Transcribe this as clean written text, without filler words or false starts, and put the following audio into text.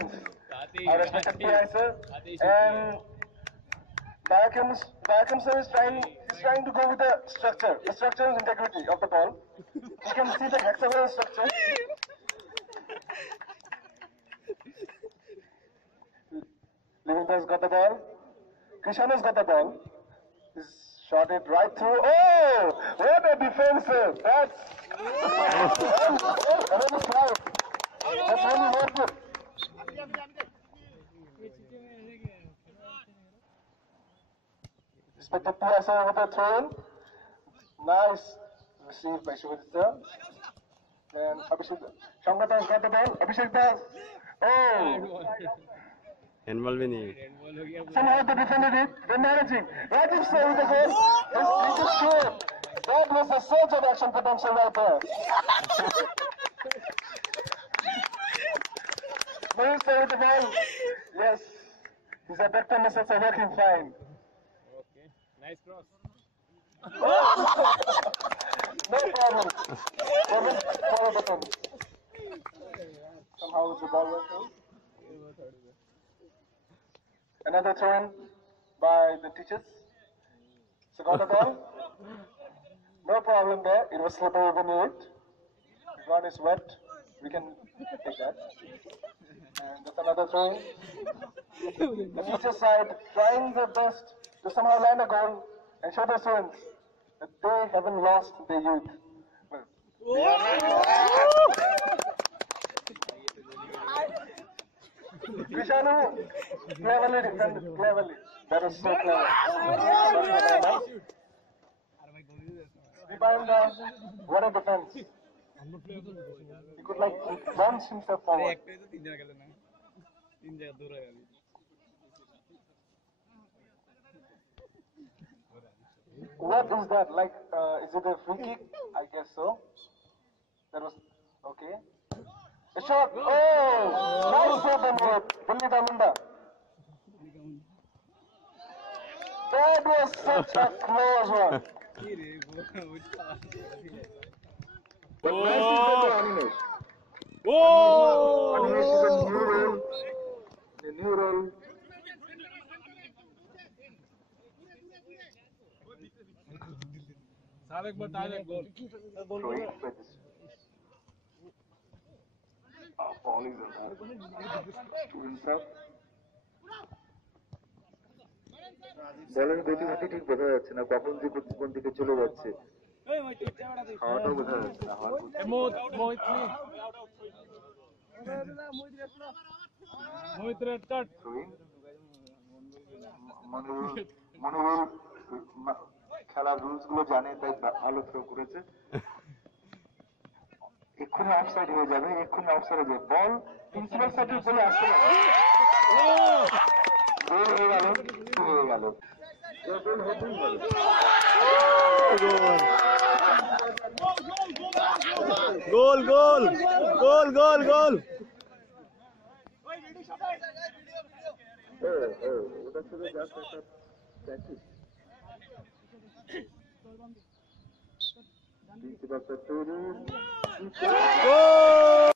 defense. Our respected PI sir. And Bayakam sir is trying to go with the structural integrity of the ball. You can see the hexagonal structure. Livinder's got the ball. Krishana's got the ball. He's shot it right through. Oh, what a defensive! That's another cloud. That's really worth it. Respected PSR with a throw in. Nice received by Shubhaditya. Then Abhishek. Shangata's got the ball. Abhishek does. Oh! Handball भी नहीं. Somehow they defended it. They're managing. Rajiv sir with the goal. His is sure. That was a surge of action potential right there. Mohit sir with the ball. Yes. His adductor muscles are working fine. Okay. Nice cross. No problem. Follow the button. Somehow the ball went through. Another throw in by the teachers. So got the ball. No problem there. It was slippery beneath it. The ground is wet. We can take that. And that's another throw in. The teacher side trying their best to somehow land a goal and show their students that they haven't lost their youth. Krishanu, cleverly defended, cleverly. That was so clever. Vipanda, what a defense. He could like launch himself forward. What is that? Like, is it a free kick? I guess so. That was okay. A shot. Oh, nice save and Bulli Damunda. That was such a close one. But nice to Animesh. Animesh is a new role. A new role. Paul is students up. বলের গতিবিধি ঠিক বোঝা যাচ্ছে না, কখন যে কোন দিকে চলে যাচ্ছে হাওয়াটাও বোঝা যাচ্ছে না। মনোরল খেলার রুলস গুলো জানে, তাই ভালো থ্রো করেছে। এক্ষুনি অফসাইড হয়ে যাবে, এক্ষুনি অফসাইড হয়ে যাবে। বল প্রিন্সিপাল সার্টিফিকেট বলে আসতে গোল হয়ে গেল, হয়ে গেল। গোল গোল গোল গোল গোল। ওটা ছিল জাস্ট একটা প্র্যাকটিস। Principal certificate